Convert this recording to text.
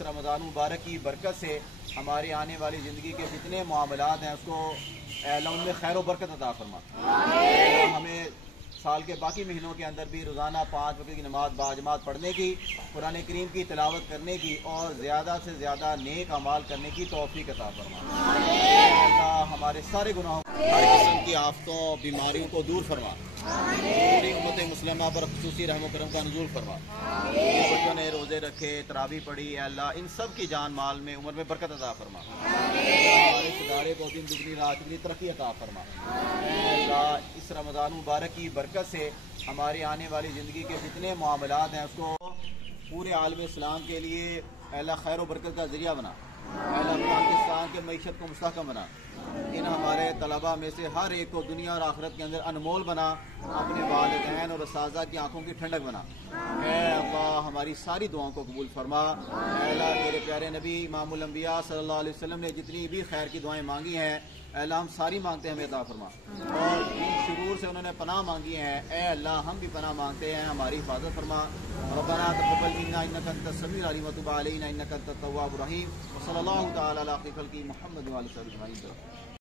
رمضان مبارک کی برکت سے ہماری آنے والی زندگی کے جتنے معاملات ہیں اس کو اے اللہ ان میں خیر و برکت عطا فرما۔ ہمیں سال کے باقی مہینوں کے اندر بھی روزانہ 5 وقت کی نماز باجماعت پڑھنے کی، قرآن کریم کی تلاوت کرنے کی اور زیادہ سے زیادہ نیک اعمال کرنے کی توفیق عطا فرما۔ اے اللہ ہمارے سارے گناہوں ہر قسم کی آفتوں بیماریوں کو دور فرما، پوری امت مسلمہ پر خصوصی رحم و کرم کا نزول فرما۔ بچوں نے روزے رکھے، تراویح پڑھی، اے اللہ ان سب کی جان مال میں عمر میں برکت عطا فرما۔ ہمارے اس ادارے کو دن دگنی رات چگنی ترقی عطا فرما۔ اے اللہ اس رمضان مبارک کی برکت سے ہماری آنے والی زندگی کے جتنے معاملات ہیں اس کو پورے عالم اسلام کے لیے اے اللہ خیر و برکت کا ذریعہ بنا۔ اے اللہ پاکستان کے معیشت کو مستحکم بنا۔ ان ہمارے طلباء میں سے ہر ایک کو دنیا اور آخرت کے اندر انمول بنا، اپنے والدین اور اساتذہ کی آنکھوں کی ٹھنڈک بنا۔ اے اللہ ہماری ساری دعاؤں کو قبول فرما۔ اے اللہ تیرے پیارے نبی امام الانبیاء صلی اللہ علیہ وسلم نے جتنی بھی خیر کی دعائیں مانگی ہیں اے اللہ ہم ساری مانگتے ہیں، ہمیں عطا فرما۔ اور جن شرور سے انہوں نے پناہ مانگی ہیں اے اللہ ہم بھی پناہ مانگتے ہیں، ہماری حفاظت فرما۔ ربنا تقبل منا انک انت السمیع العلیم وتب علینا انک انت التواب الرحیم، وصلی اللہ تعالی علی خیر خلقہ محمد وعلی آلہ وصحبہ اجمعین۔